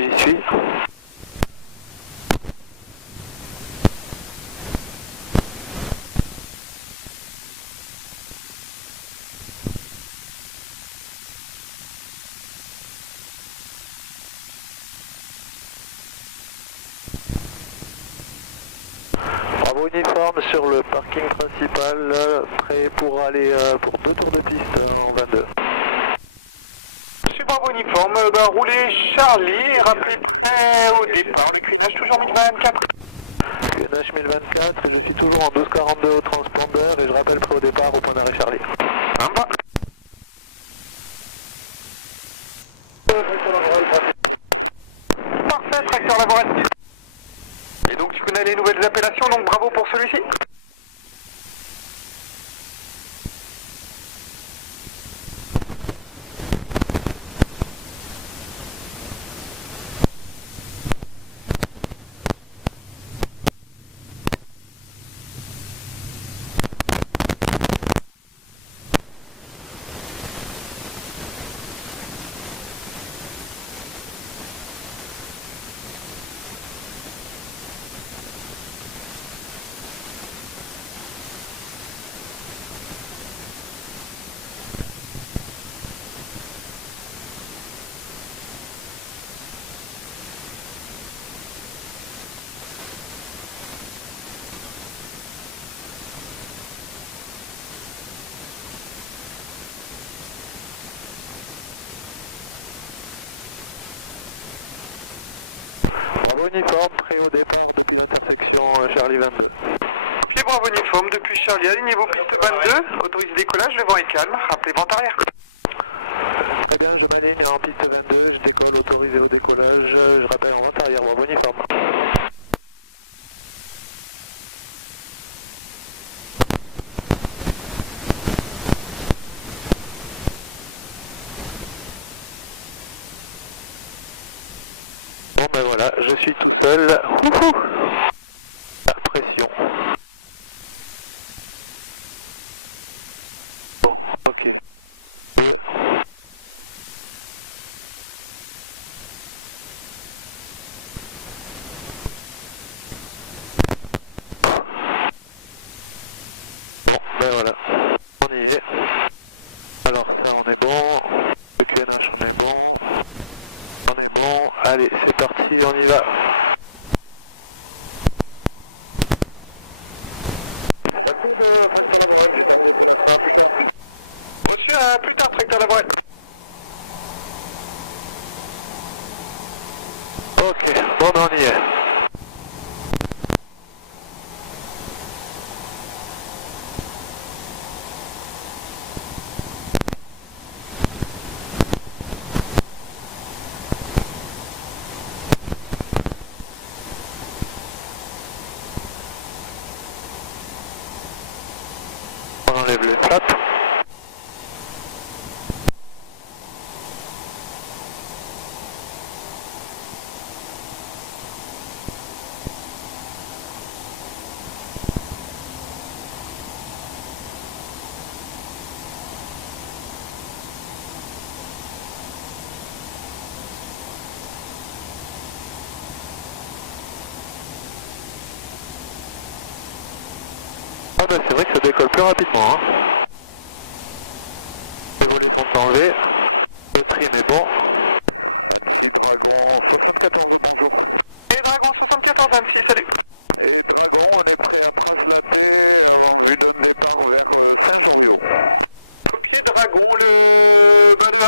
j'y suis. Bravo uniforme sur le parking principal, prêt pour aller pour 2 tours de piste en 22. Monsieur Bravo uniforme, roulez Charlie, rappelez prêt au départ, le cuinage toujours 1024. QNH 1024, je suis toujours en 1242 au transpondeur et je rappelle prêt au départ au point d'arrêt Charlie. Parfait, tracteur laboratoire. Et donc tu connais les nouvelles appellations, donc bravo pour celui-ci. Bravo uniforme, prêt au départ depuis l'intersection Charlie 22. Pied Bravo uniforme depuis Charlie, alignez-vous piste 22, autorisez décollage, le vent est calme, rappelez vent arrière. Très bien, je m'aligne en piste 22, je décolle autorisé au décollage, je rappelle en vente arrière, bravo uniforme. Bon ben voilà, je suis tout seul. Wouhou, la pression. Bon, ok. Bon, ben voilà, on y est. Alors ça on est bon, le QNH on est bon, on est bon, allez c'est parti, on y va. Monsieur, à plus tard, tracteur laboratoire. Ok, bon ben on y est. On enlève les flaps. Ah bah c'est vrai que ça décolle plus rapidement. Hein. Les volets sont enlevés, le trim est bon. Petit Dragon 74 bonjour. Et Dragon 74 26, salut. Et Dragon, on est prêt à translater en vue d'un départ vers Saint-Jean-du-Haut. Copier Dragon,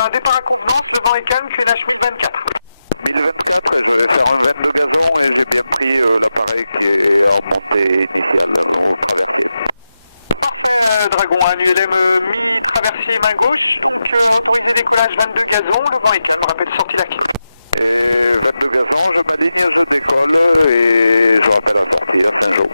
un départ à convenance, le vent est calme, QNH 1024. 1024, je vais faire un 22 gazon et j'ai bien pris l'appareil qui est en montée initiale. Dragon, un ULM mi-traversier main gauche, donc autorisé décollage 22 gazon, le vent est calme, rappel sortie lac. Et 22 gazon, je m'aligne, je décolle et je rappelle la sortie à Saint-Jean.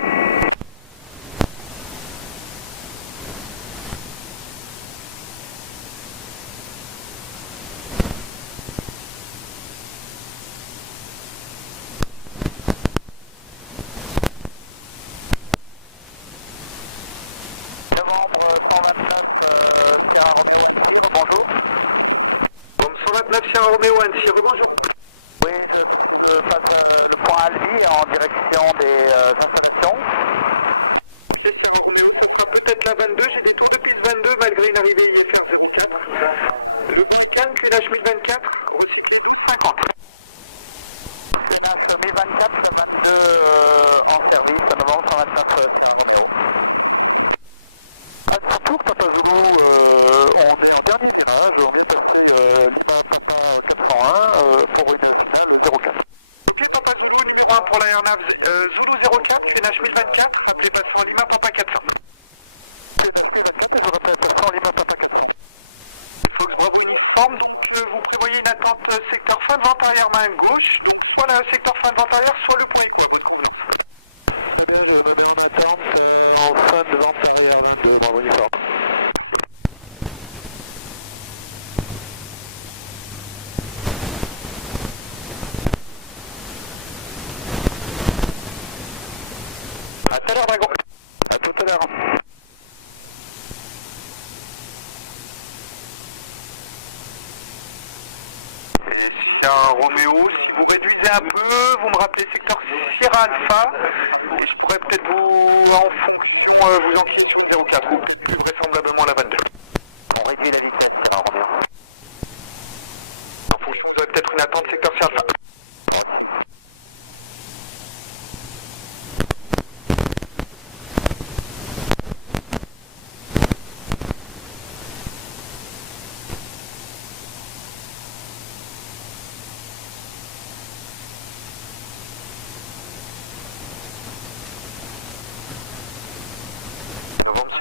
Novembre 129 Sierra Romeo Annecy, bonjour. Bombe 129 Sierra Romeo Annecy, bonjour. Oui, je 1022 malgré une arrivée IFR 04. Le Balkan, QNH 1024, recyclé 1250. QNH 1024, 22 en service, novembre 129 Sierra Romeo. À ton tour, Papa Zulu, on est en dernier virage, on vient de passer l'IPA Papa 401 pour une finale 04. Ok, Papa Zulu, numéro 1 pour la Airnav Zulu 04, QNH 1024, appelé passant Lima Papa 400. QNH 1024, et je rappelle passant Lima Papa 400. Fox Bravo uniforme, donc vous prévoyez une attente secteur fin de vente arrière main gauche, donc soit le secteur fin de vente arrière, soit le point quoi, votre convenance. Très bien, je me mets en attente en fin de vente arrière 22, Bravo uniforme. À tout à l'heure, Dragon. À tout à l'heure. Et Sierra Romeo, si vous réduisez un peu, vous me rappelez secteur Sierra Alpha, et je pourrais peut-être vous, en fonction, vous enquiller sur une 04, ou plus vraisemblablement la 22. On réduit la vitesse, Sierra Romeo. En fonction, vous avez peut-être une attente secteur Sierra Alpha.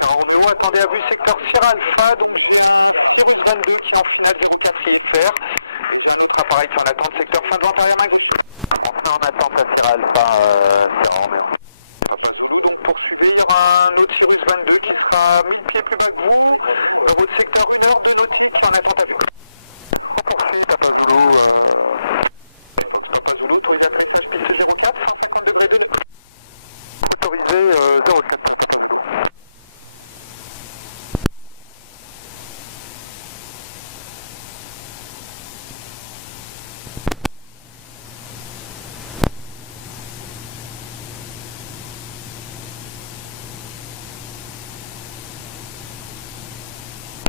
Sierra Romeo, attendez à vue secteur Sierra Alpha, donc j'ai un Cirrus 22 qui est en finale 04 IFR, et j'ai un autre appareil qui est en attente secteur fin de vente arrière main gauche. On se met en attente à Sierra Alpha, Sierra Romeo. Papa Zulu, donc poursuivez, il y aura un autre Cirrus 22 qui sera 1000 pieds plus bas que vous, dans votre secteur 1 heure de nautique qui est en attente à vue. On poursuit, Papa Zulu. Papa Zulu, autorisé atterrissage piste 04, 150 degrés de nœud. Autorisé 04, Papa Zulu.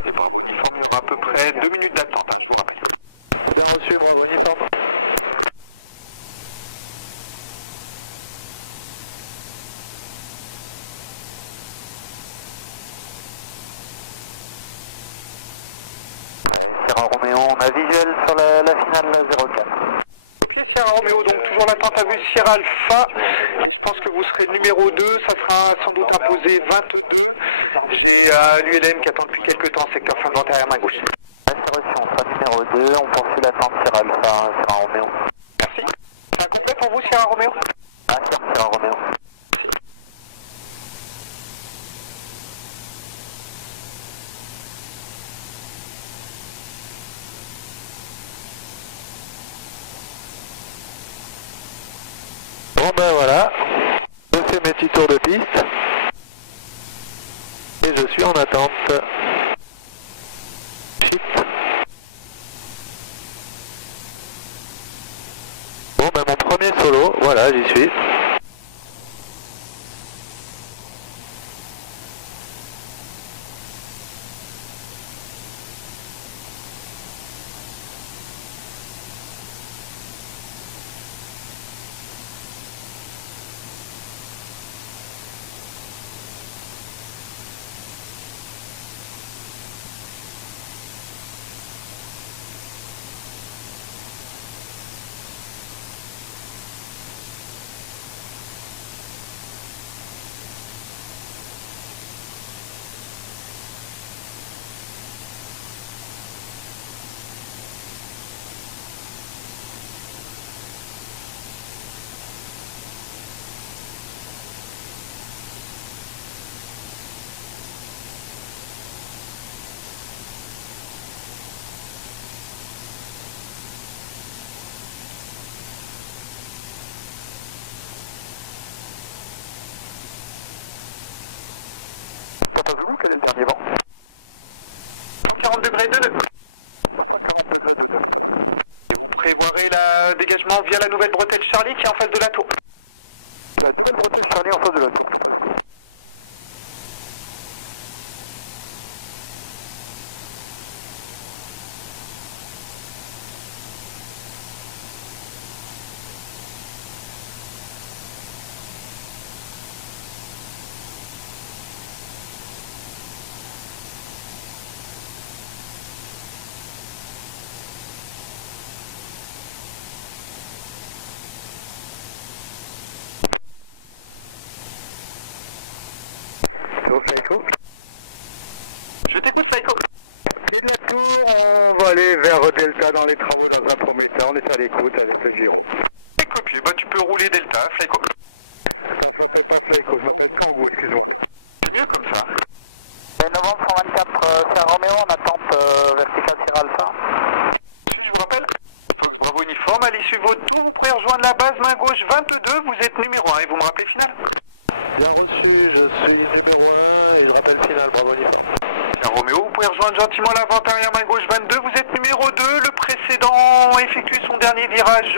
Et Bravo uniforme, il y aura à peu près 2 minutes d'attente, je vous rappelle. Bien reçu, Bravo uniforme. Sierra Romeo, on a visuel sur la finale 04. Ok, Sierra Romeo, donc toujours l'attente à vue Sierra Alpha. Et je pense que vous serez numéro 2, ça sera sans doute imposé 22. J'ai l'ULM qui attend depuis quelques temps, secteur fin de vente arrière main gauche. Assuration, on sera numéro 2, on poursuit l'attente Sierra Alpha, Sierra Romeo. Merci. C'est un complet pour vous, Sierra Romeo? Ah, Sierra Romeo. Bon ben voilà, je fais mes petits tours de piste et je suis en attente. Shit. Bon ben mon premier solo, voilà j'y suis. Papa Zulu, quel est le dernier vent? 140 degrés de nœud. 140 degrés de nœud. Et vous prévoirez le dégagement via la nouvelle bretelle Charlie qui est en face de la tour. La nouvelle bretelle Charlie en face de la tour. Flaco. Je t'écoute, Flaco. Et de la tour, on va aller vers Delta dans les travaux dans un premier temps. On est à l'écoute avec le Giro. C'est copié. Bah, tu peux rouler Delta, Flaco. Je m'appelle pas Flaco, je m'appelle Kangoo, excuse-moi. C'est mieux comme ça. Et novembre 124, Sierra Romeo, on attente vertical Sierra Alpha. Je vous rappelle, Bravo uniforme, à l'issue de votre tour, vous pourrez rejoindre la base main gauche 22, vous êtes numéro 1 et vous me rappelez final. Bien reçu, je suis numéro 1 et je rappelle final, bravo uniforme. Sierra Roméo, vous pouvez rejoindre gentiment l'avant arrière main gauche 22, vous êtes numéro 2, le précédent a effectué son dernier virage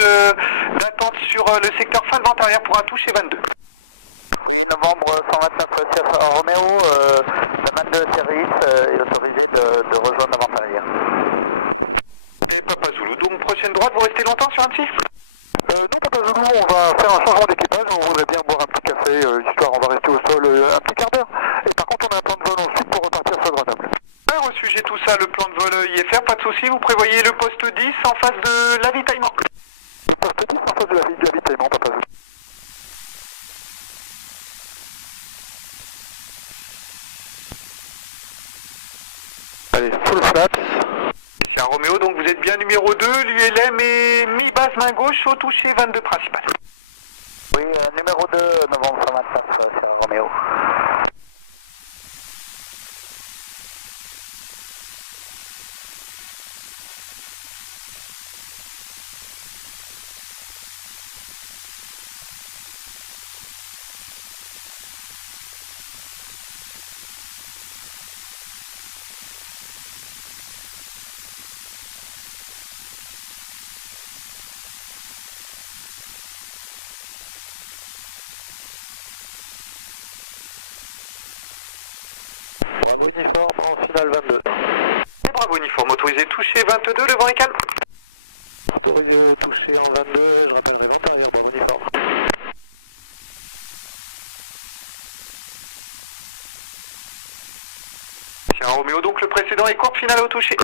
d'attente sur le secteur fin de vente arrière pour un toucher 22. 10 novembre 129, Sierra Romeo, la 22 Series est autorisé de rejoindre l'avant arrière. Et Papa Zulu, donc prochaine droite, vous restez longtemps sur Annecy? Non, Papa Zulu, on va faire un changement d'équipage, on voudrait bien boire un petit café, histoire on va rester au sol un petit quart d'heure. Et par contre, on a un plan de vol ensuite pour repartir sur Grenoble. Reçu, j'ai tout ça, le plan de vol IFR, pas de souci, vous prévoyez le poste 10 en face de l'avitaillement. Poste 10 en face de l'avitaillement, Papa Zulu. Allez, full flaps. Sierra Roméo, donc vous êtes bien numéro 2, l'ULM est mi-base main gauche au toucher 22 principal. Oui, numéro 2, novembre 129, Sierra Romeo. Bravo uniforme en finale 22. Et Bravo uniforme, autorisé toucher 22, le vent est calme. Autorisé touché en 22, je rappellerai l'intérieur, bravo uniforme. Sierra Roméo, donc le précédent est courte finale au toucher.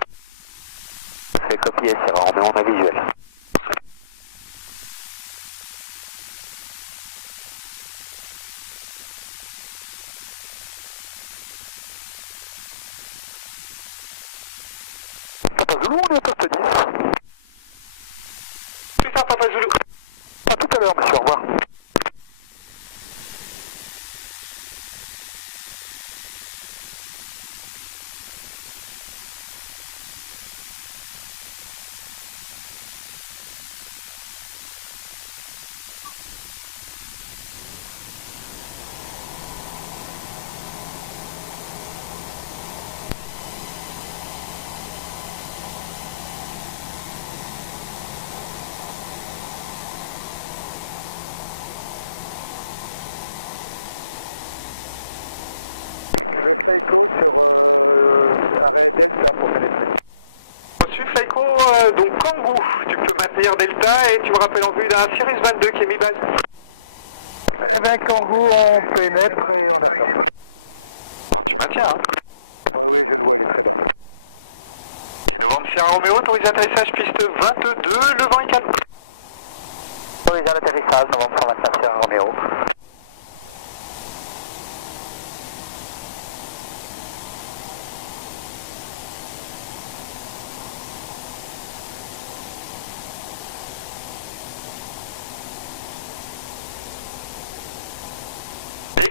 C'est copié, Sierra Romeo, on a visuel. Papa Zulu, on est au poste 10. Plus tard, Papa Zulu. À tout à l'heure, monsieur, au revoir. Flaco sur arrêt Delta pour pénétrer. Reçu Flaco, donc Kangoo, tu peux maintenir Delta et tu me rappelles en vue d'un Sirius 22 qui est mi-base. Avec Kangoo, on pénètre et on attend. Tu maintiens, hein. Oui, je le vois, il est très bas. Novembre Sierra Roméo, autorisé atterrissage piste 22, le vent est calme. Autorisé à l'atterrissage, novembre 129, Sierra Romeo.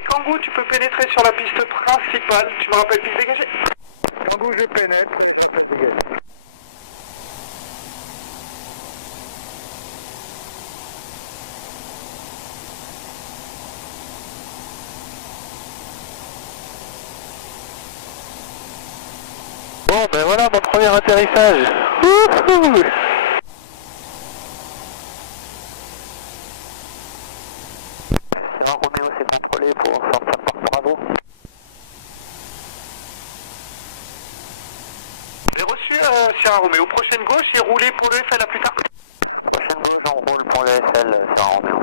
Kangoo, tu peux pénétrer sur la piste principale, tu me rappelles piste dégagée. Kangoo, je pénètre, je rappelle dégagé. Bon, ben voilà mon premier atterrissage. Wouhou! Sierra Romeo s'est contrôlé pour sortir par Bravo. J'ai reçu Sierra Roméo, prochaine gauche et roulé pour le FL à plus tard. Prochaine gauche, on roule pour le SL, Sierra Romeo.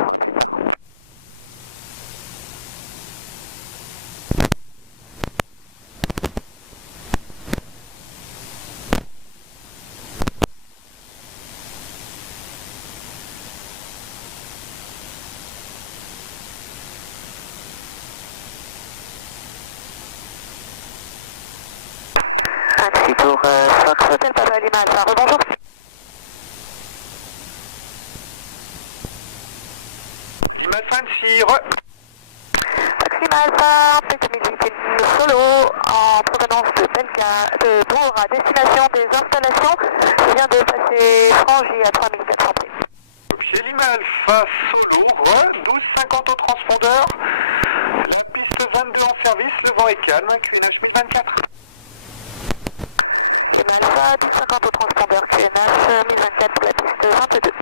toujours Fox Hotel Papa Lima Alpha, rebonjour. Lima Alpha Annecy, re. Fox Lima Alpha, P2008 solo, en provenance de Bourg à destination des installations. Je viens de passer Frangy à 3400 pieds. Ok, Lima Alpha solo, re, 12,50 au transpondeur. La piste 22 en service, le vent est calme, QNH 1024. Lima Alpha, 1050 au transpondeur QNH 1024 pour la piste 22.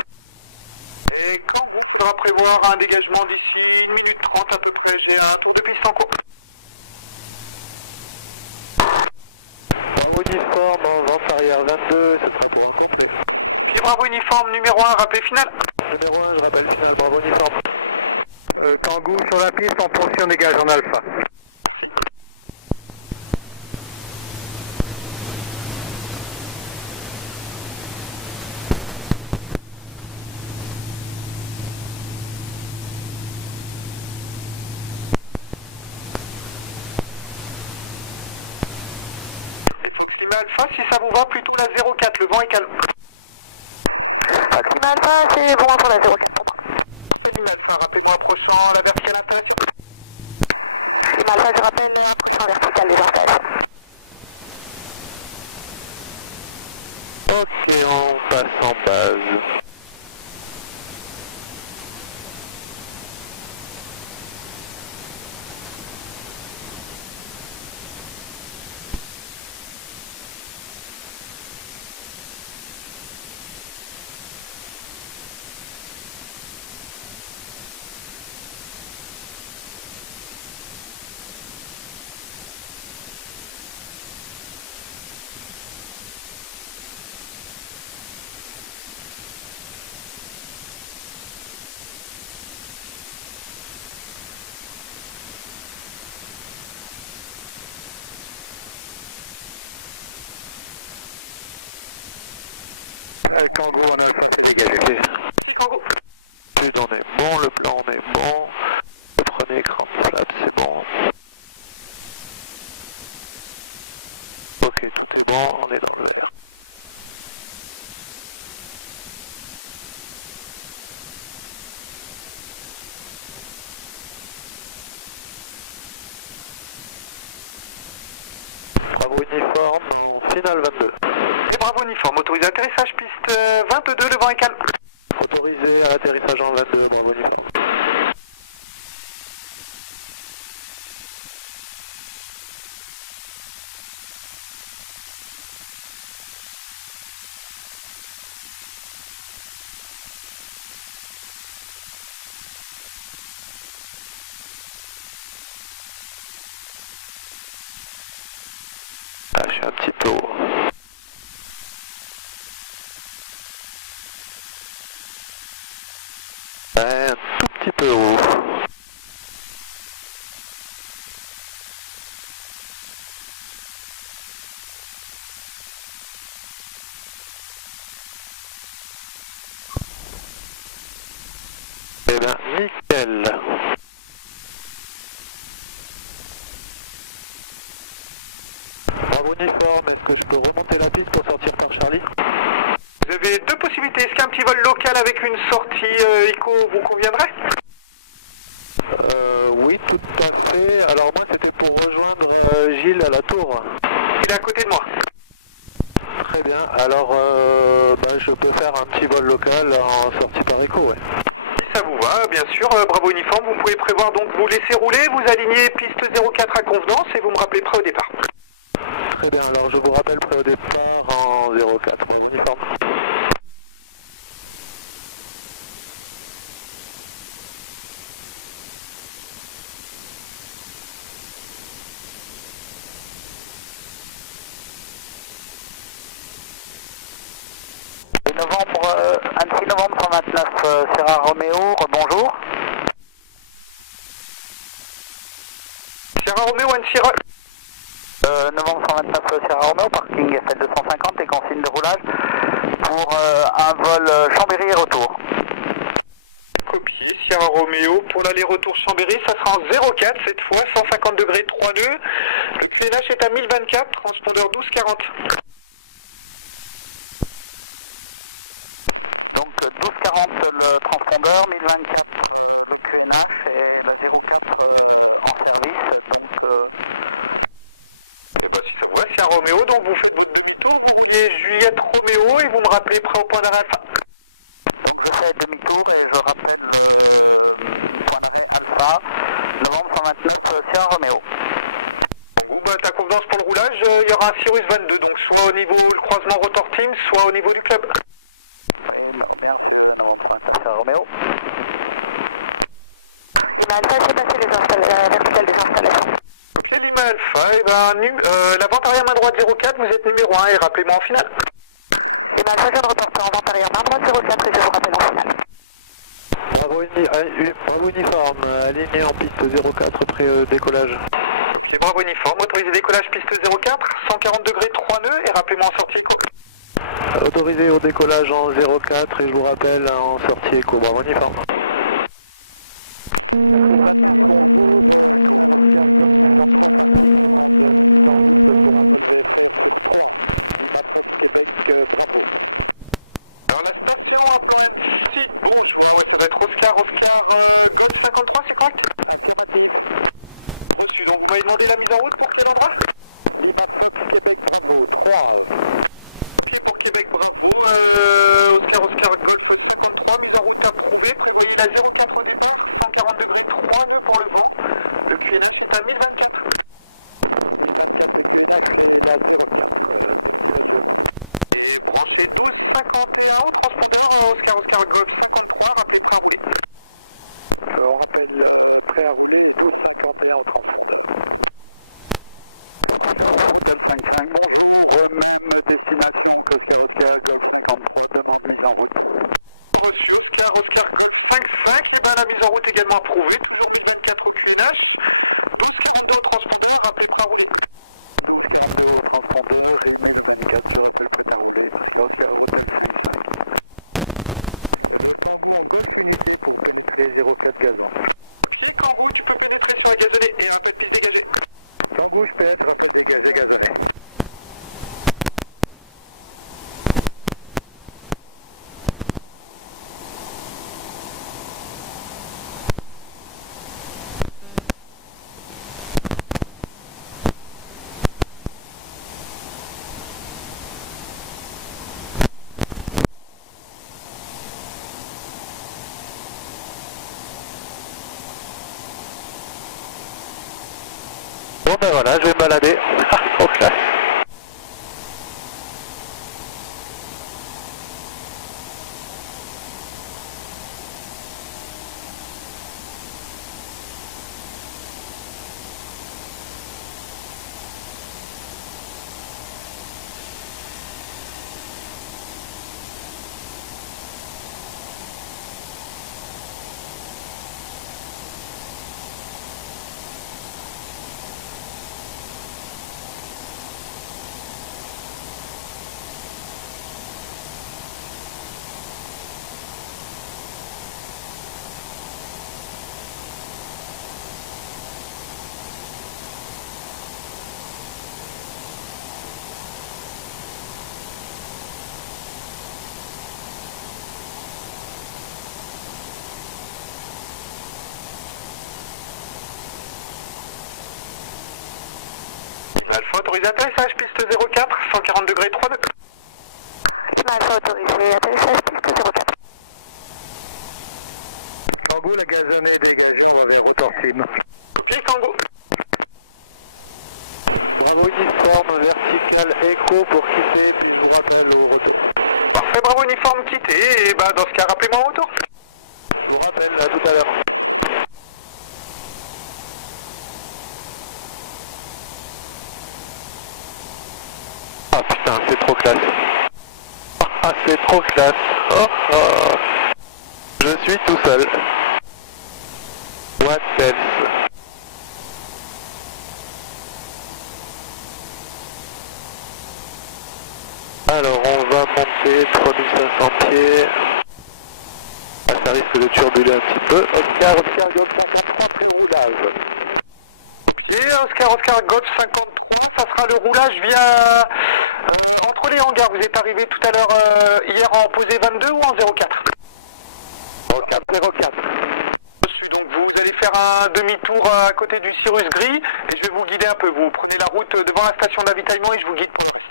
Et quand vous pourra prévoir un dégagement d'ici 1 minute 30 à peu près, j'ai un tour de piste en cours. Bravo uniforme, vente arrière 22, ce sera pour un complet. Puis bravo uniforme numéro 1, rappel final. Numéro 1, je rappelle final, bravo uniforme. Kangoo sur la piste, en fonction dégage en alpha. Lima Alpha, si ça vous va, plutôt la 04, le vent est calme. Fox Lima Alpha, c'est bon pour la 04 pour moi. Lima Alpha, rappelez-moi approchant la verticale installation. Lima Alpha, je rappelle, approchant verticale des installations. Ok, on passe en base. Kangoo en alpha, c'est dégagé. Kangoo. Sud, on est bon, le plan, on est bon. Le premier écran flat, c'est bon. Ok, tout est bon, on est dans l'air. Bravo uniforme, final 22. Et bravo uniforme, autorisé atterrissage, piste 22, le vent est calme. Autorisé à l'atterrissage en 22, bravo uniforme. Ah, je suis un petit peu haut. Ouais, un tout petit peu haut. Eh ben, nickel. Bravo uniforme, est-ce que je peux remonter la piste pour sortir par Charlie? Vous avez deux possibilités. Est-ce qu'un petit vol local avec une sortie éco vous conviendrait? Oui, tout à fait. Alors moi, c'était pour rejoindre Gilles à la tour. Il est à côté de moi. Très bien. Alors, je peux faire un petit vol local en sortie par écho, ouais. Si ça vous va, bien sûr. Bravo uniforme, vous pouvez prévoir donc vous laisser rouler, vous alignez piste 04 à convenance et vous me rappelez prêt au départ. Très bien. Alors, je vous rappelle prêt au départ en 04, en uniforme. Annecy novembre 129 Sierra Romeo, rebonjour. Sierra Romeo, Annecy, Novembre 129 Sierra Romeo, parking FL 250 et consigne de roulage pour un vol Chambéry et retour. copié. Sierra Romeo. Pour l'aller-retour Chambéry, ça sera en 04 cette fois, 150 degrés 3 nœuds. Le QNH est à 1024, transpondeur 1240. Donc 1240 le transpondeur, 1024 le QNH et le 04 en service. Donc, Je sais pas si ça vous va, Sierra Romeo, donc vous faites votre demi-tour, vous voulez Juliette Romeo et vous me rappelez prêt au point d'arrêt alpha. donc je fais demi-tour et je rappelle le point d'arrêt alpha, novembre 129 Sierra Romeo. Vous, ta convenance pour le roulage, il y aura un Cirrus 22, donc soit au niveau du croisement Rotor Team, soit au niveau du club. Oui, bien sûr, le novembre 129 Sierra Romeo. Lima Alpha, j'ai passé la verticale des installations. Ok, Lima Alpha, et la vente arrière main droite 04, vous êtes numéro 1 et rappelez-moi en finale. Lima Alpha, je viens de reporter en vente arrière main droite 04 et je vous rappelle en finale. Bravo uniforme, aligné en piste 04 pré décollage. Ok, bravo uniforme, autorisé décollage piste 04, 140 degrés 3 nœuds et rappelez-moi en sortie éco. Autorisé au décollage en 04 et je vous rappelle en sortie éco. Bravo uniforme. Alors la station à plan M6, bon tu vois, ouais, ça va être Oscar Golf 53, c'est correct? Affirmatif. Reçu, donc vous m'avez demandé la mise en route pour quel endroit? Lima Fox Québec Bravo 3. Ok, pour Québec, bravo. Oscar Golf 53, mise en route approuvée, prévoyez la 04 au départ, 140 degrés 3 nœuds pour le vent. Le QNH est à 1024. 1024 le QNH et la 04. Et branchez 1251 au transpondeur, Oscar Golf 53, rappelez prêt à rouler. On rappelle prêt à rouler 1251 au transpondeur. Hôtel 55, bonjour, même destination que Oscar Golf 53, demande mise en route. Reçu, Oscar Golf 55, et ben la mise en route également approuvée, toujours 1024 au QNH, 1242 au transpondeur, rappelez prêt à rouler. 1242 au transpondeur et 1024 sur Hôtel prêt à rouler, Oscar Hôtel 55. Kangoo en Golf unité pour pénétrer 04 gazon. Ok, Kangoo, tu peux pénétrer sur la gazonnée et un piste dégagé. Kangoo, je pénètre, rappel dégagé gazonné. Bon ben voilà, je vais me balader. Trop classe. Alpha, autorisé atterrissage, piste 04, 140 degrés 3 nœuds. Lima Alpha, autorisé atterrissage piste 04. Kangoo, la gazonnée est dégagée, on va vers Rotor Team. Ok, Kangoo. Bravo uniforme, vertical, écho pour quitter, puis je vous rappelle au retour. Parfait, bravo uniforme quitté, et bah dans ce cas, rappelez-moi au retour. Je vous rappelle, à tout à l'heure. Ah putain, c'est trop classe. Ah, c'est trop classe. Oh, oh. Je suis tout seul. What else? Alors on va monter 3500 pieds à ça risque de turbuler un petit peu. Oscar Golf 53, pré-roulage. Oscar Golf 53, ça sera le roulage via entre les hangars. Vous êtes arrivé tout à l'heure hier en posé 22 ou en 04? 04. Donc vous allez faire un demi-tour à côté du Cirrus gris et je vais vous guider un peu. Vous prenez la route devant la station d'avitaillement et je vous guide pour le reste.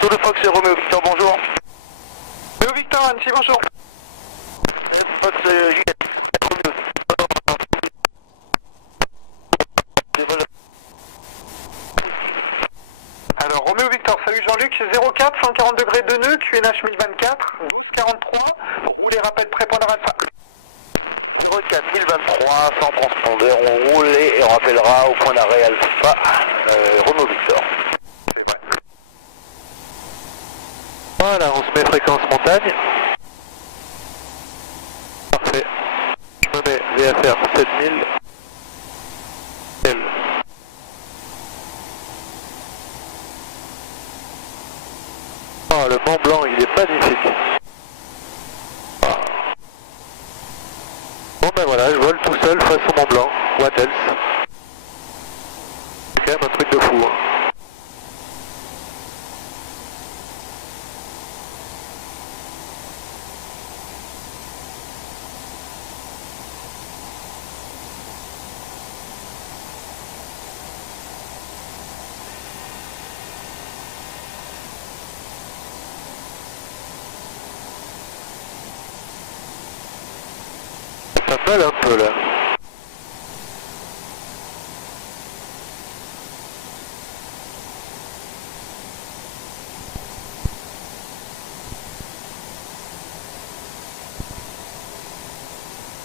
Tour de Fox et Romeo Victor, bonjour. Romeo Victor, Annecy, bonjour. Fox Juliette, Romeo. Alors Romeo Victor, salut Jean-Luc, 04, 140 degrés de nœud, QNH 1024, 1243, roulez rappel prêt point d'Alpha. 04 1023, sans transpondeur, on roule et on rappellera au point d'arrêt Alpha, Romeo Victor. C'est vrai. Voilà, on se met fréquence montagne. Parfait. Je me mets VFR 7000. L. Oh, le Mont Blanc, il est magnifique. Ah. Bon ben voilà, je vole tout seul face au Mont Blanc. What else? C'est quand même un truc de fou. Hein. Ça vole un peu là.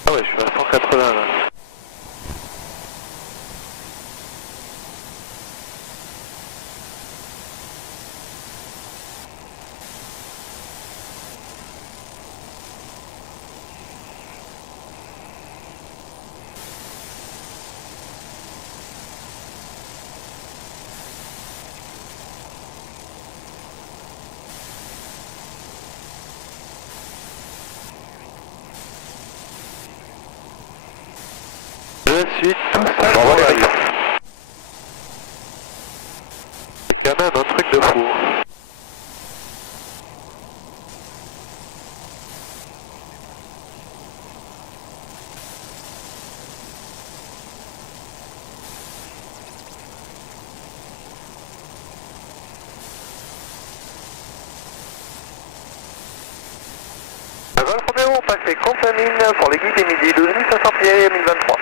Ah ouais, je suis à 180 là. Je suis tout seul dans l'avion. C'est quand même un truc de fou. Golf Romeo, passez Contamine pour les guides et midi, 12 500 pieds, 1023.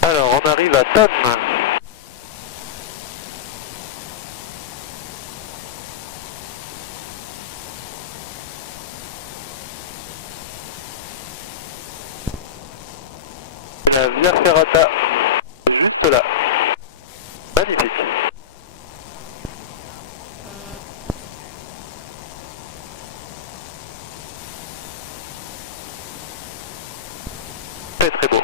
Alors, on arrive à Tonnes. La Via Ferrata, juste là. Magnifique. Très très beau.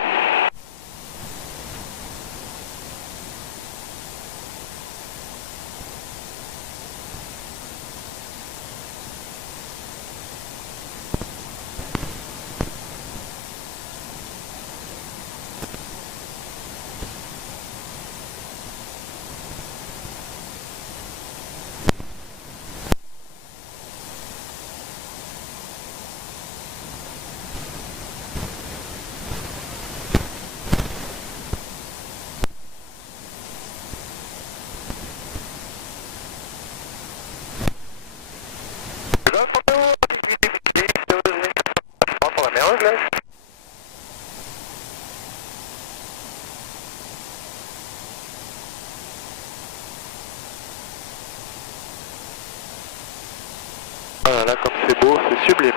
beau, c'est sublime.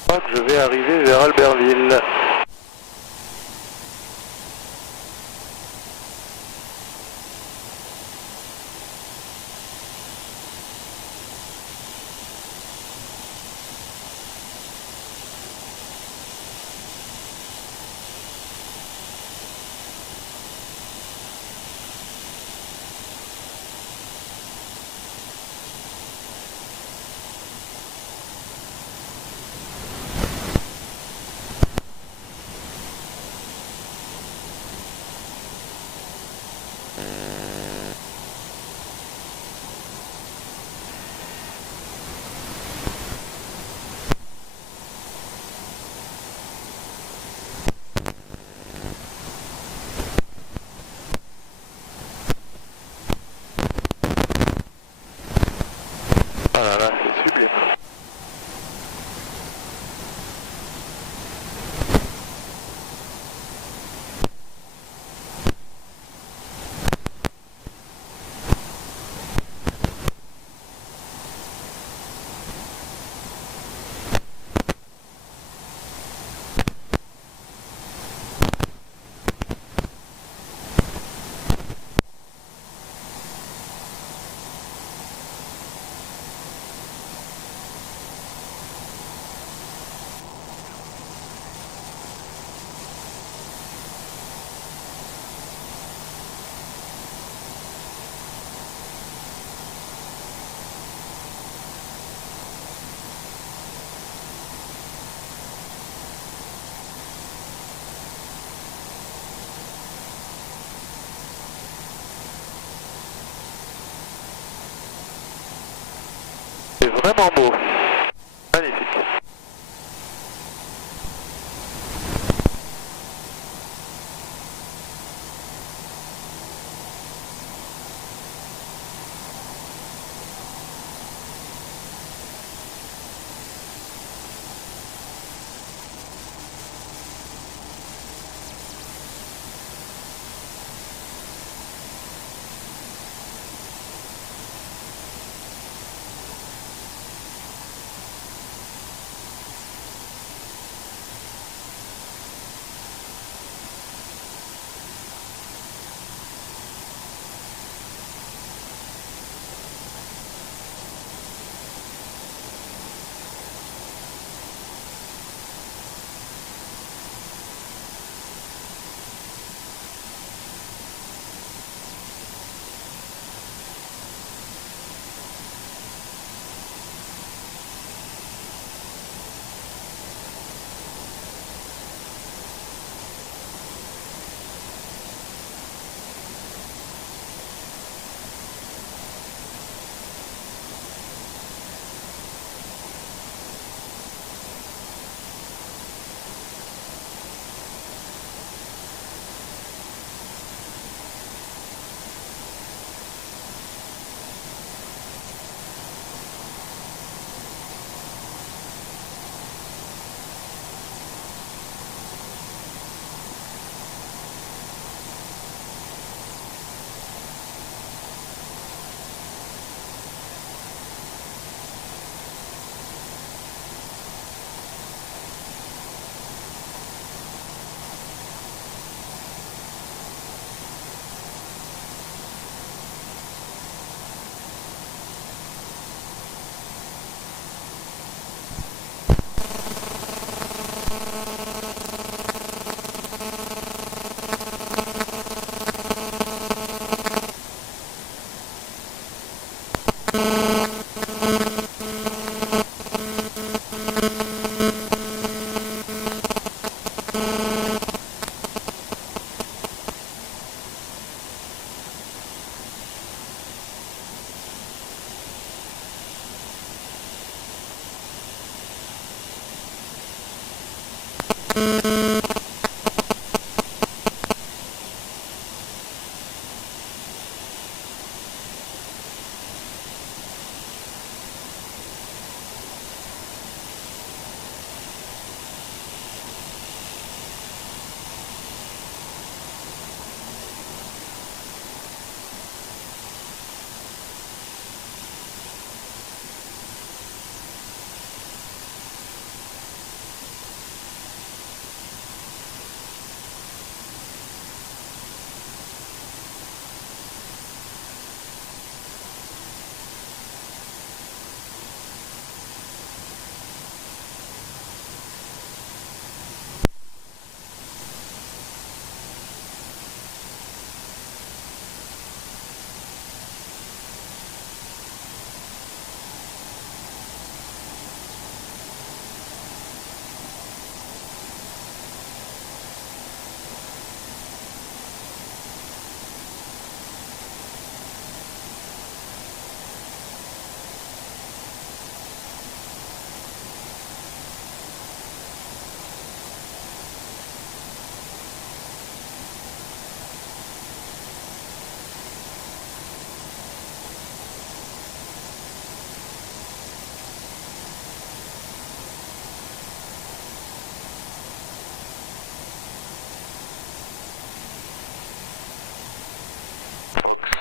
Je crois que je vais arriver vers Albertville. Ah là là, c'est sublime. C'est vraiment beau. Magnifique.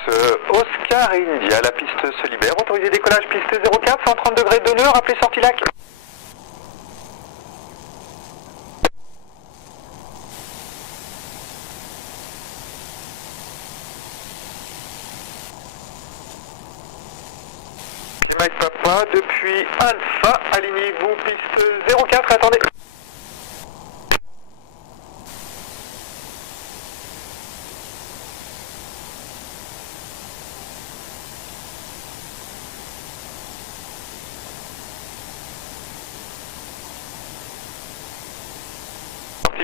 Oscar India, la piste se libère. Autorisé décollage piste 04, 130 degrés de nœud, rappelez sortie lac. Et Mike Papa, depuis Alpha, alignez-vous piste 04, attendez.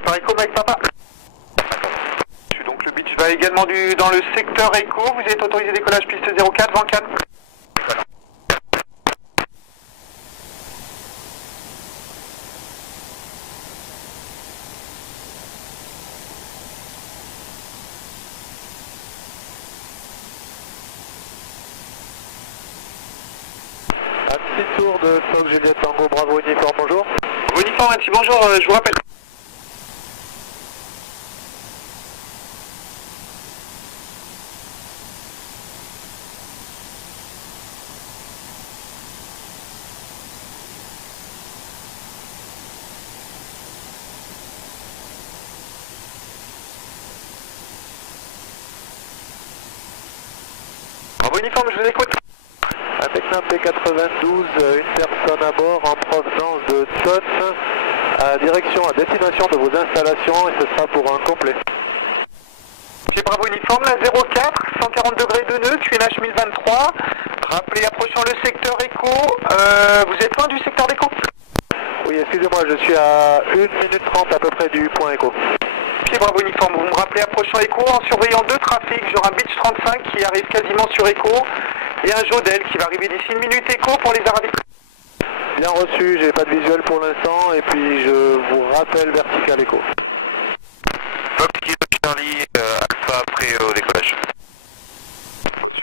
Par Echo, Mike Papa. Donc le beach va également dans le secteur Echo. Vous êtes autorisé décollage piste 04, vent calme. Un petit tour de Fox Juliette Tango Bravo Uniforme, bonjour. Uniforme, merci, bonjour, je vous rappelle. Bravo Uniforme, je vous écoute. Avec un P92, une personne à bord en provenance de Tonne, à direction à destination de vos installations, et ce sera pour un complet. J'ai Bravo Uniforme, la 04, 140 degrés de nœud, QNH 1023. Rappelez, approchant le secteur Echo. Vous êtes loin du secteur d'Echo? Oui, excusez-moi, je suis à 1 minute 30 à peu près du point Echo. Pied Bravo Uniforme, vous me rappelez approchant Echo en surveillant deux trafics. J'aurai un Beach 35 qui arrive quasiment sur Echo et un Jodel qui va arriver d'ici une minute Echo pour les Arabiques. Bien reçu, j'ai pas de visuel pour l'instant, et puis je vous rappelle vertical Echo. Fox Kilo Charlie, Alpha prêt au décollage.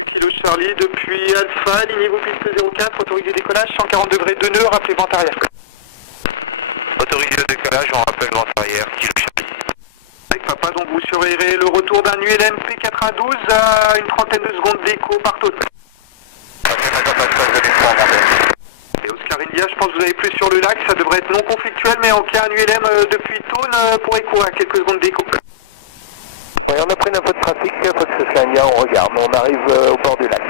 Kilo Charlie, depuis Alpha, alignez-vous piste 04, autorisé décollage, 140 degrés de nœud, rappelez vent arrière. Autorisé au décollage, on rappelle vent arrière, Kilo Charlie. Avec Papa, donc vous surveillerez le retour d'un ULM P92 à une trentaine de secondes d'écho par taux. Et Oscar India, je pense que vous avez plus sur le lac, ça devrait être non conflictuel, mais en cas un ULM depuis Thône pour écho à quelques secondes d'écho. Oui, on a pris une info de trafic, Fox Oscar India, on regarde, on arrive au bord du lac.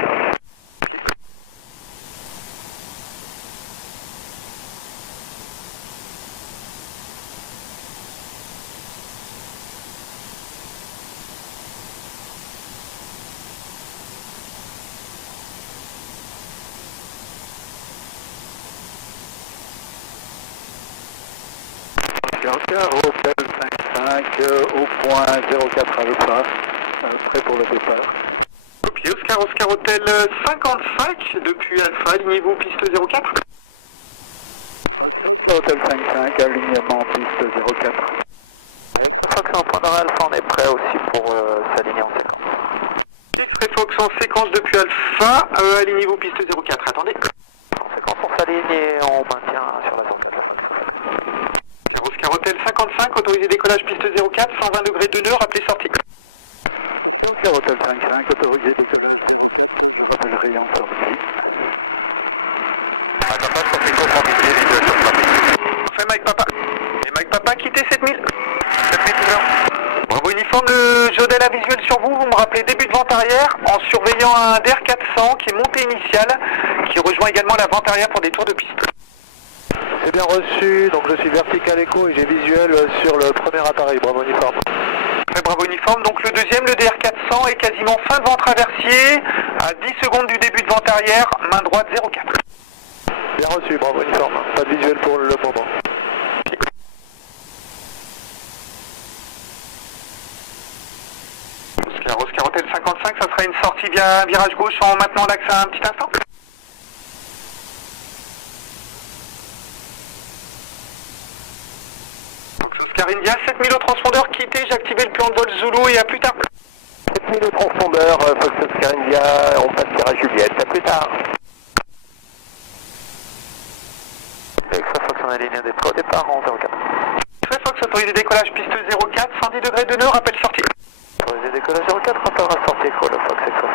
Oscar Hotel 55 au point 04 Alpha, prêt pour le départ. Copié, Oscar Hotel 55 depuis Alpha, alignez-vous piste 04. Oscar Hotel 55, alignement piste 04. Fox en point d'arrêt Alpha, on est prêt aussi pour s'aligner en séquence. X-Ray Fox en séquence depuis Alpha, alignez-vous piste 04, attendez. En séquence, on s'aligne et on maintient sur la 04 la Fox. Oscar Hotel 55, autorisé décollage piste 04, 120 degrés de nœud, rappelez sortie. Oscar Hotel 55, autorisé décollage 04, je rappellerai en sortie. Fait Mike Papa. Et Mike Papa, quittez 7000. 7000 Bravo Uniforme, le Jodel a visuel sur vous, vous me rappelez début de vente arrière en surveillant un DR400 qui est montée initiale, qui rejoint également la vente arrière pour des tours de piste. C'est bien reçu, donc je suis vertical Echo et j'ai visuel sur le premier appareil, Bravo Uniforme. Fait Bravo Uniforme, donc le deuxième, le DR400 est quasiment fin de vent traversier, à 10 secondes du début de vente arrière, main droite 04. Bien reçu, Bravo Uniforme, pas de visuel pour le moment. Oscar Hotel 55, ça sera une sortie via virage gauche en maintenant l'axe à un petit instant. Oscar India, 7000 au transpondeur, quitté, j'ai activé le plan de vol Zulu et à plus tard. 7000 au transpondeur, Fox Oscar India, on passe à Juliette, à plus tard. Avec ça, Fox, on a ligne des prêts au départ en 04. Très Fox, autorisé décollage piste 04, 110 degrés de nœud, rappel sortie. Autorisé Nicolas 04, rappellera sortie écho, le Fox X5.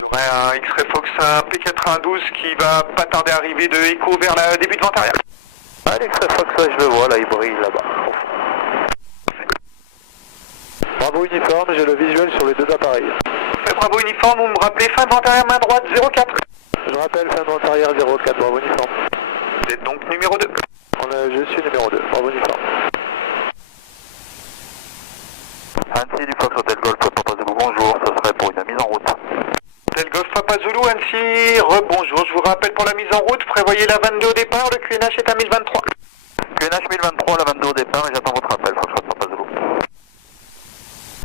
J'aurai un X-Ray Fox, un P92 qui va pas tarder à arriver de Echo vers le début de vente arrière. Ah, l'X-Ray Fox, ouais, je le vois, là, il brille là-bas. Bravo uniforme, j'ai le visuel sur les deux appareils. Bravo uniforme, vous me rappelez fin de vente arrière, main droite 04. Je rappelle, fin de vente arrière 04, bravo uniforme. Vous êtes donc numéro 2. Je suis numéro 2, bravo uniforme. Annecy du Fox Hotel Golf Papa Zulu, bonjour, ce serait pour une mise en route. Hotel Golf Papa Zulu, Annecy, rebonjour, je vous rappelle pour la mise en route, prévoyez la 22 au départ, le QNH est à 1023. QNH 1023, la 22 au départ et j'attends votre appel, Fox Papa Zulu.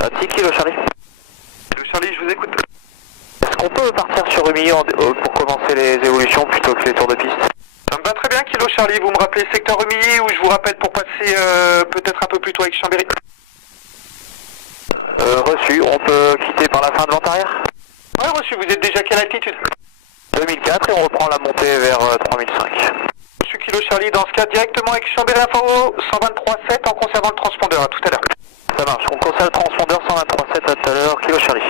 Annecy, Kilo Charlie. Kilo Charlie, je vous écoute. Est-ce qu'on peut partir sur Rumi pour commencer les évolutions plutôt que les tours de piste? Ça me va très bien, Kilo Charlie, vous me rappelez secteur Rumilly ou je vous rappelle pour passer peut-être un peu plus tôt avec Chambéry. Reçu, on peut quitter par la fin de vente arrière? Ouais, reçu, vous êtes déjà à quelle altitude? 2004 et on reprend la montée vers 3005. Reçu Kilo Charlie, dans ce cas directement avec Chambéry Info 123.7 en conservant le transpondeur, à tout à l'heure. Ça marche, on conserve le transpondeur 123.7 à tout à l'heure, Kilo Charlie.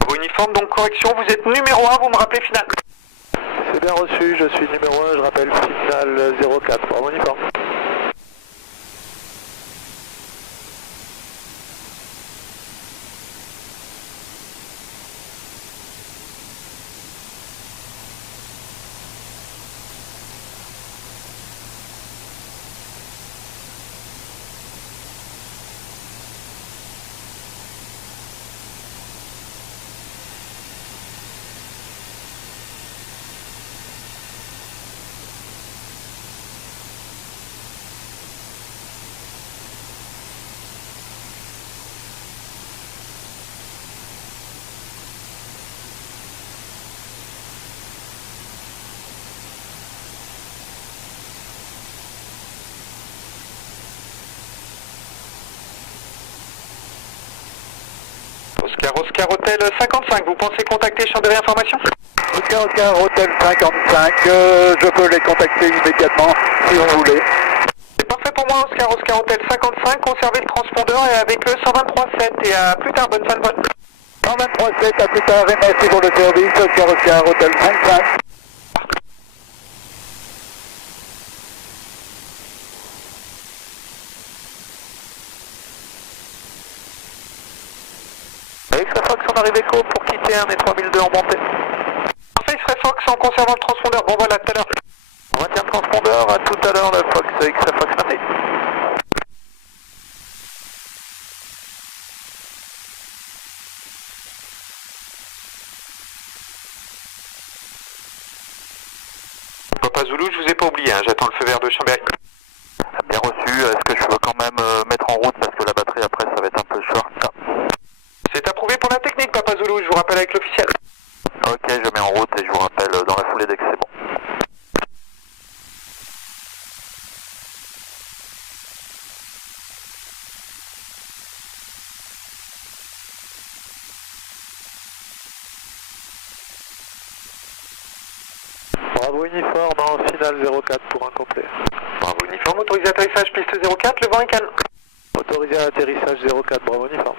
Bravo uniforme, donc correction, vous êtes numéro 1, vous me rappelez final. C'est bien reçu, je suis numéro 1, je rappelle final 04, bravo uniforme. Oscar Hotel 55, vous pensez contacter Chambéry Information? Oscar Hotel 55, je peux les contacter immédiatement si vous voulez. C'est parfait pour moi, Oscar Hotel 55, conservez le transpondeur et avec le 123.7 et à plus tard, bonne fin de vol. 123.7, à plus tard et merci pour le service, Oscar Hotel 55. X-Ray Fox, on arrive écho pour quitter un et 3002 en montée. Parfait, X-Ray Fox en conservant le transpondeur, bon voilà, tout à l'heure. On maintient le transpondeur, à tout à l'heure le Fox X-Ray Fox merci. Papa Zulu, je vous ai pas oublié, hein, j'attends le feu vert de Chambéry. Bien reçu, est-ce que je peux quand même mettre en route parce que la batterie après ça va être un peu short ça. C'est approuvé pour la technique, Papa Zulu, je vous rappelle avec l'officiel. Ok, je mets en route et je vous rappelle dans la foulée dès que c'est bon. Bravo uniforme en finale 04 pour un complet. Bravo uniforme, autorisé atterrissage piste 04, le vent est calme. Autorisé à atterrissage 04, bravo uniforme.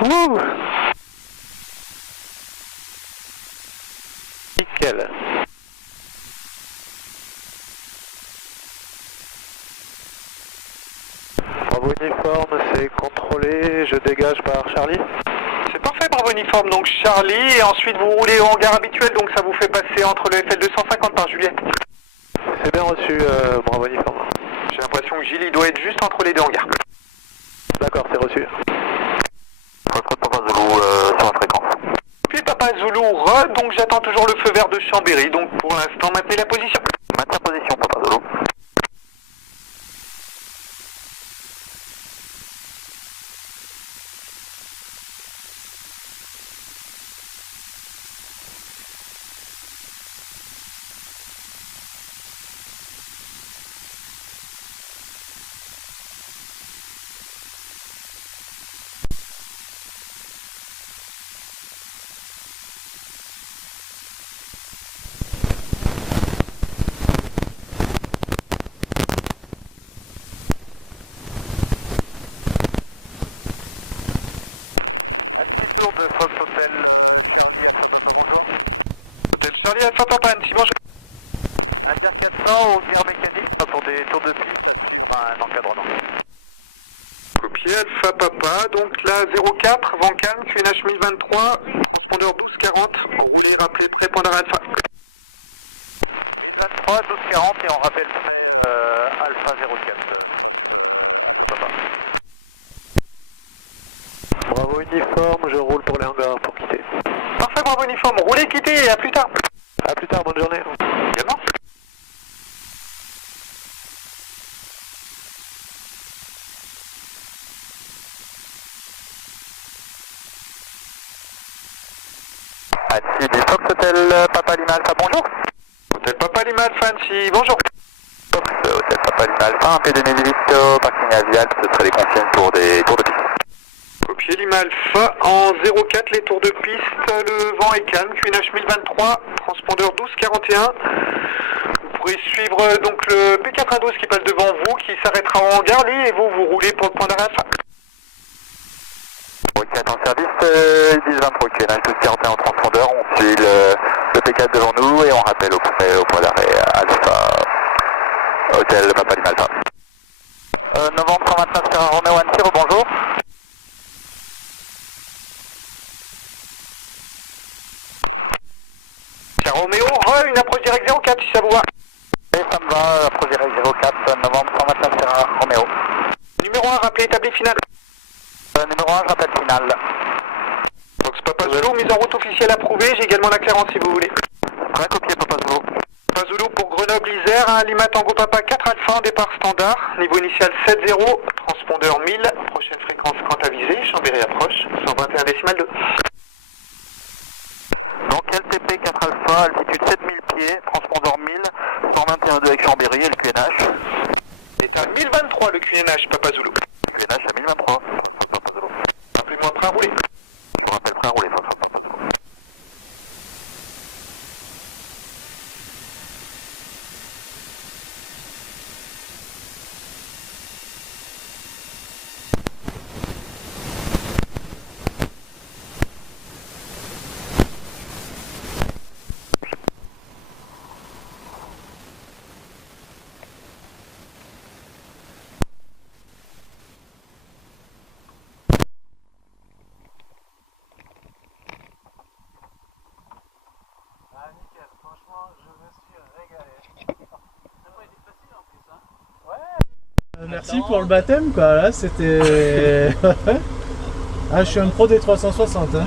Wouh! Nickel. Bravo uniforme, c'est contrôlé, je dégage par Charlie. C'est parfait, bravo uniforme, donc Charlie, et ensuite vous roulez au hangar habituel, donc ça vous fait passer entre le FL 250 par Juliette. C'est bien reçu, bravo uniforme. J'ai l'impression que Gilles, il doit être juste entre les deux hangars. D'accord, c'est reçu. Foxtrot Papa Zulu sur la fréquence. Puis Papa Zulu, donc j'attends toujours le feu vert de Chambéry, donc pour l'instant, maintenez la position. Maintiens position Papa Zulu. De Fox Hotel Charlie, bonjour. Hôtel Charlie Alpha Papa Annecy, bonjour. Inter 400 au gear mécanique pour des tours de piste, un encadrement. Copier Alpha Papa, donc là 04, vent calme, QNH 1023, transpondeur 1240, roulez, rappelez, prêt, point d'arrêt Alpha. 1023, 1240 et on rappelle prêt Alpha 04. Alpha Papa. Bravo uniforme, je roule pour les hangars pour quitter. Parfait, bravo uniforme, roulez, quittez et à plus tard. A plus tard, bonne journée. Également. Annecy, du Fox Hotel Papa Lima Alpha, bonjour. Hôtel Papa Lima Alpha Annecy, bonjour. Fox Hotel Papa Lima Alpha, un P2008 au parking avial, ce serait les consignes pour des tours de piste. Copier Lima Alpha en 04, les tours de piste, le vent est calme, QNH 1023, transpondeur 1241. Vous pourrez suivre donc le P92 qui passe devant vous, qui s'arrêtera en hangar, lui, et vous roulez pour le point d'arrêt Alpha. Ok, en service, 1023 QNH 1241 en transpondeur, on suit le P4 devant nous et on rappelle au point d'arrêt Alpha Hotel Papa Lima Alpha. Novembre 129 Sierra Romeo Annecy, bonjour. Roméo, une approche direct 04 si ça vous va. Et ça me va, approche direct 04, novembre 129 Sierra Romeo. Numéro 1, rappelez établi final. Numéro 1, je rappelle final. Fox Papa Zulu, mise en route officielle approuvée, j'ai également la clairance si vous voulez. Prêt à copier Papa Zulu. Papa Zulu pour Grenoble-Isère, Lima Tango Papa 4 Alpha en départ standard, niveau initial 70, transpondeur 1000, prochaine fréquence quand avisée, Chambéry approche, 121 décimal 2. Donc LTP 4 Alpha, altitude 7000 pieds, transpondeur 1000, 121,2 avec Chambéry et le QNH. C'est à 1023 le QNH, Papa Zulu. Le QNH à 1023, Papa Zulu. Rappelez-moi prêt à rouler. Je vous rappelle prêt à rouler, Papa Zulu. Merci pour le baptême quoi, là c'était... Ah, je suis un pro des 360 hein.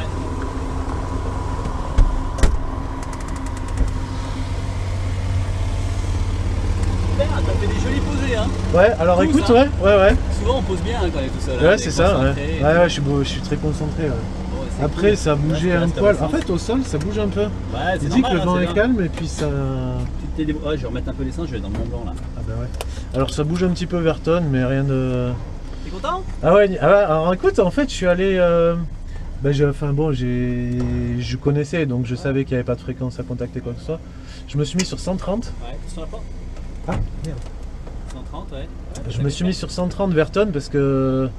Super, t'as fait des jolis posés hein. Ouais, alors Tous, écoute, hein. ouais. Souvent on pose bien hein, quand on est tout seul. Ouais, hein, c'est on est ça, ouais. concentré, Ouais, je suis très concentré. Ouais. Bon, c'est Après, cool. ça bougeait Ouais, un reste poil. à En fond. fait, au sol, ça bouge un peu. Ouais, c'est Il dit normal, que le vent hein, est c'est calme et puis ça... Ouais, je vais remettre un peu l'essence, je vais aller dans le Mont Blanc là. Ah bah ouais. Alors ça bouge un petit peu vers Tonne, mais rien de... T'es content? Ah ouais, alors écoute, en fait, je suis allé... je connaissais, donc je savais qu'il n'y avait pas de fréquence à contacter quoi que ce soit. Je me suis mis sur 130. Ouais, tu sur la porte? Ah, merde. 130, ouais. Je me suis mis sur 130 vers Tonne parce que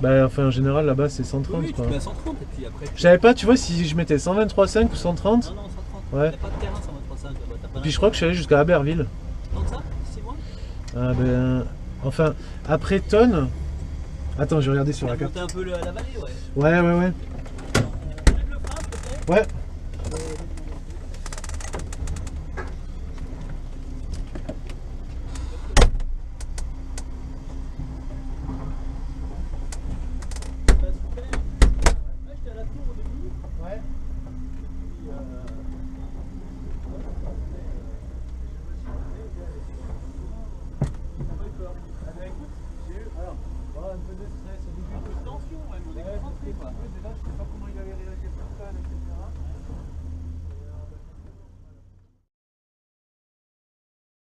Bah enfin en général là-bas c'est 130 Oui, quoi. tu mets à 130 et puis après. Je savais pas, tu vois, si je mettais 123,5 ou 130. Non, 130. Ouais. T'as pas de terrain 123,5 là-bas. Puis je crois que je suis allé jusqu'à Aberville. Tant que ça 6 mois. Ah ben. Enfin, après Tonne. Attends, je vais regarder sur la carte. Monter un peu la vallée, ouais. Ouais. Lève le frein, s'il te plaît. Ouais. Tension, ouais, mais on est concentré quoi. Déjà, je sais pas comment il avait réagi sur ça, etc.